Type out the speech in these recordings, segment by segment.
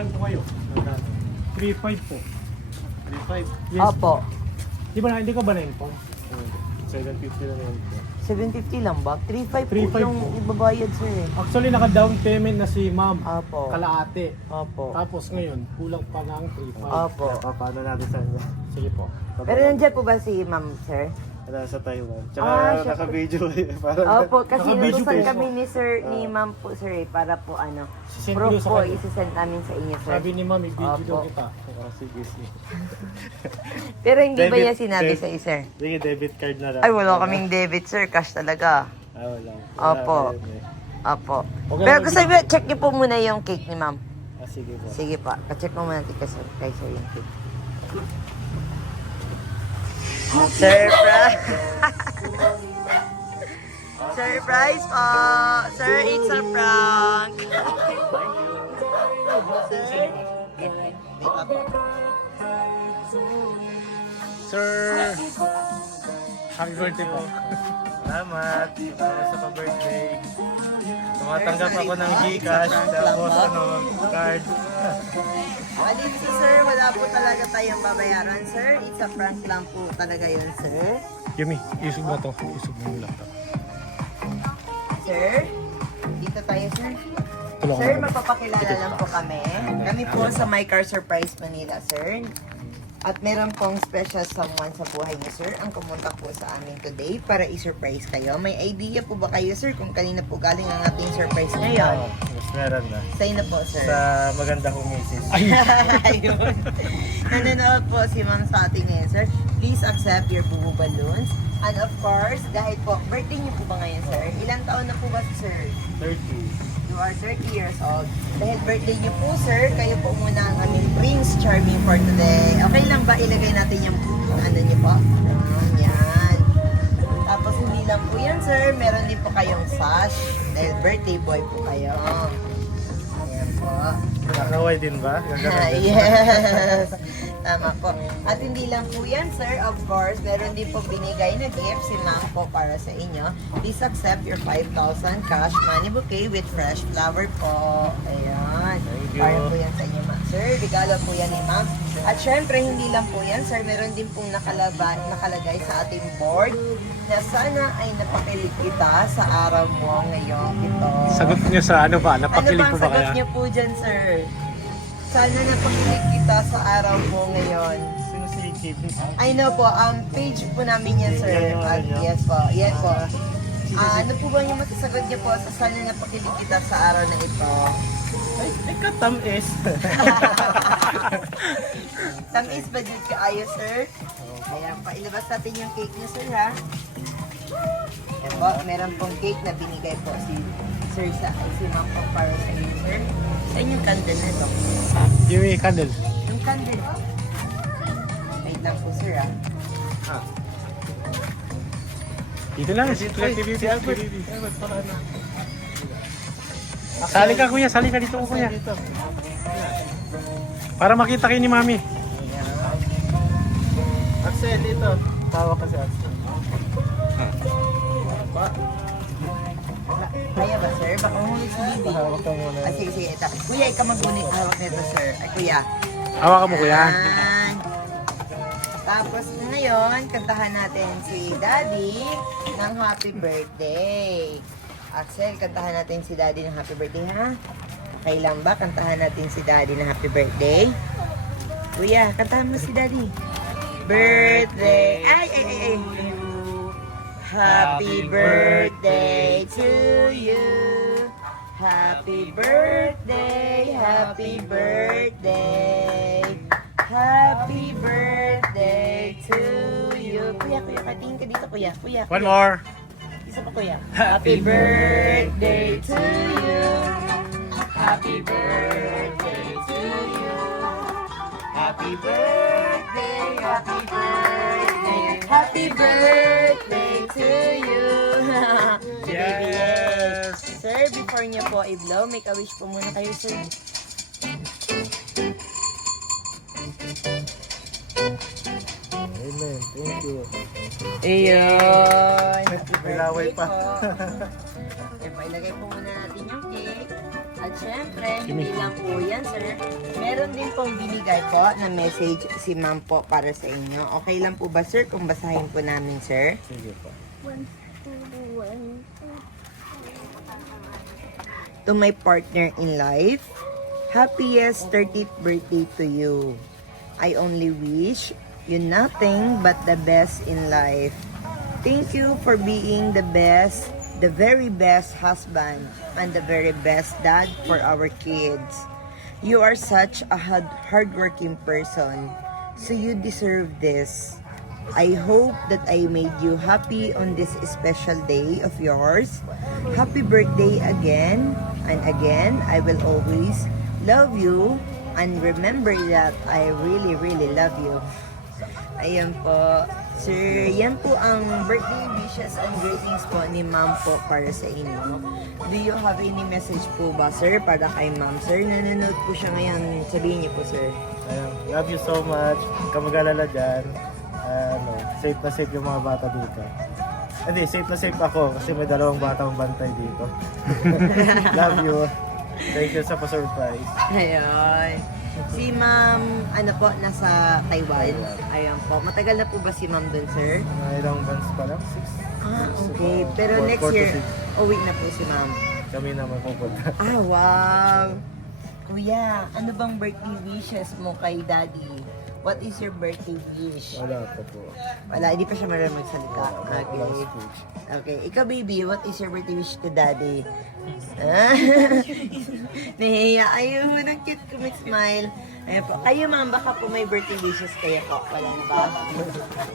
Ano po kayo? 3.5 po. 3.5. Yes. Opo. Di ba hindi ka ba na-inform? 750 na lang po. 750 lang ba? 3.5 po 3.5 yung po. ibabayad sir eh. Actually, naka-down payment na si ma'am. Opo. Kalaate. Opo. Tapos ngayon, kulang pa ng 3.5. Opo. Paano natin sa kanya? Sige po. Pero nandiyan po ba si ma'am sir? Wala sa Taiwan. Tsaka siya po. naka-video eh. Parang Opo, kasi Naka-video inutusan po. kami ni sir, ni ma'am po sir eh, para po Sisend proof ko sa po, kanya. isi-send namin sa inyo sir. Sabi ni ma'am, i-video Opo. daw kita. sige, sige. Pero hindi ba Debit- yan sinabi debit- sa sir? Sige, debit card na lang. Ay, wala kaming debit sir, cash talaga. Wala. Opo. Wala yun eh. Opo. Okay, Pero lang, gusto mo, check niyo po muna yung cake ni ma'am. Sige po. Sige pa, pa-check mo muna kay sir yung cake. Surprise! Surprise po! Sir, it's a prank! Sir? Sir, happy birthday po. Salamat. Sa pa-birthday. Tumatanggap ako ng Gcash. Tapos card. Alin si sir, wala po talaga tayong babayaran sir. It's a prank lang po talaga yun sir. Yumi, isog mo to. Isog mo yung laptop. Sir, dito tayo sir. Tulungan Sir, mo. magpapakilala lang po kami. Kami po sa My Car Surprise Manila, sir. At meron pong special someone sa buhay niyo, sir, ang pumunta po sa amin today para i-surprise kayo. May idea po ba kayo, sir, kung kanina po galing ang ating surprise ngayon? Mas meron na. Say na po, sir. Sa maganda kong misis. Ayun. Nanonood po si ma'am sa ating ngayon, sir. Please accept your bubu balloons. And of course, dahil po, birthday niyo po ba ngayon, sir? Ilang taon na po ba si sir? 30. You are 30 years old. Dahil birthday niyo po, sir, kayo po muna ang aming Prince Charming for today. Okay lang ba ilagay natin yung ano niyo po? Yan. Tapos hindi lang po yan, sir. Meron din po kayong sash. Dahil birthday boy po kayo. Ayan po. Nakaway din ba? Yes. Tama po. At hindi lang po yan, sir. Of course, meron din po binigay na gift si ma'am po para sa inyo. Please accept your 5,000 cash money bouquet with fresh flower po. Ayan. Thank you. Para po yan sa inyo, ma'am. Sir, regalo po yan ni ma'am. At syempre, hindi lang po yan, sir. Meron din pong nakalagay sa ating board na sana ay napakilig kita sa araw mo ngayon ito. Sagot niyo sa ano ba? Ano Napakilig bang po ba sagot kaya? niyo po dyan, sir? Sana napakilig kita sa araw mo ngayon. Sino si Kid? I know po, page po namin yan, sir. Yan yung ano niyo? Yes po, yan po. Ano po ba yung masasagot niyo po sa sana napakilig kita sa araw na ito? Ay, katamis. Tamis ba dyan ka ayos, sir? Ayan pa, ilabas natin yung cake niyo, sir, ha? Yan po, meron pong cake na binigay po si sir si ma'am po para sa inyo, sir. Sa inyong candle na ito. Yumi, candle. Yung candle. Wait lang po, sir, ha? Dito lang, Si TV. Albert, para ano? Sali ka kuya, sali ka dito kuya. Dito. Para makita kayo ni mami. Axel, dito. Tawa ka si Axel. Kaya ba, sir? Baka umulit si Bibi. Hawak ka muna. Sige, sige. Ito. Kuya, ikaw mag-unit hawak nito, sir. Ay, kuya. Hawakan mo kuya. Yan. Tapos ngayon, kantahan natin si Daddy ng happy birthday. Axel, kantahan natin si Daddy ng happy birthday, ha? Okay lang ba? Kantahan natin si Daddy ng happy birthday. Kuya, kantahan mo si Daddy. Birthday. Ay. Happy birthday to you. Happy birthday, happy birthday. Happy birthday to you. Kuya, patingin ka dito, kuya. Kuya. One more. Isa pa, kuya. Happy birthday to you. Happy birthday to you. Happy birthday, happy birthday. Happy birthday to you. Yes. Sir, before niyo po i-blow, make a wish po muna kayo, sir. Amen. Thank you. Ayun. May laway pa. Ilagay po muna natin yung cake. At syempre, hindi lang po yan, sir. Meron din pong binigay po na message si ma'am po para sa inyo. Okay lang po ba, sir, kung basahin po namin, sir? Sige po. To my partner in life, happiest 30th birthday to you. I only wish you nothing but the best in life. Thank you for being the best, the very best husband, and the very best dad for our kids. You are such a hardworking person, so you deserve this. I hope that I made you happy on this special day of yours. Happy birthday again, and again, I will always love you, and remember that I really, really love you. Ayan po. Sir, yan po ang birthday wishes and greetings po ni ma'am po para sa inyo. Do you have any message po ba, sir, para kay ma'am? Sir, nanonood po siya ngayon. Sabihin niyo po, sir. Ayun, love you so much. Huwag ka mag-alala dyan. Safe na safe yung mga bata dito. Hindi, safe na safe ako kasi may dalawang batang bantay dito. Love you. Thank you sa pa-surprise. Ayun. Si ma'am, ano po, nasa Taiwan. Ayun po. Matagal na po ba si ma'am dun, sir? Mga ilang months pa lang? 6? Ah, okay. Pero Four- next 4 to year, 6. uwi na po si ma'am. Kami naman pupunta. Ah, wow! Kuya, ano bang birthday wishes mo kay daddy? What is your birthday wish? Wala pa po. Wala, hindi pa siya marunong magsalita. Walang Okay. speech. Okay. Ikaw, baby, what is your birthday wish to daddy? Ah? Nahiya. Ayaw mo ng cute ko, smile. Ayan po. Kayo, ma'am, baka po may birthday wishes kayo po. Wala na ba?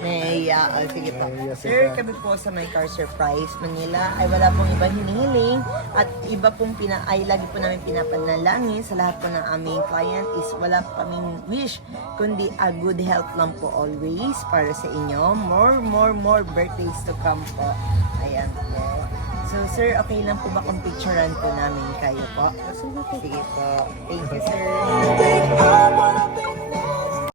Nahiya. Oh, sige po. Nahiya si Sir, Dad. kami po sa My Car Surprise Manila ay wala pong ibang hinihiling at iba pong ay lagi po namin pinapanalangin sa lahat po ng aming client is wala po kaming wish kundi a good health lang po always para sa inyo. More birthdays to come po. Ayan po. So, sir, okay lang po ba kung picturean po namin kayo po? Sige po. Thank you, sir.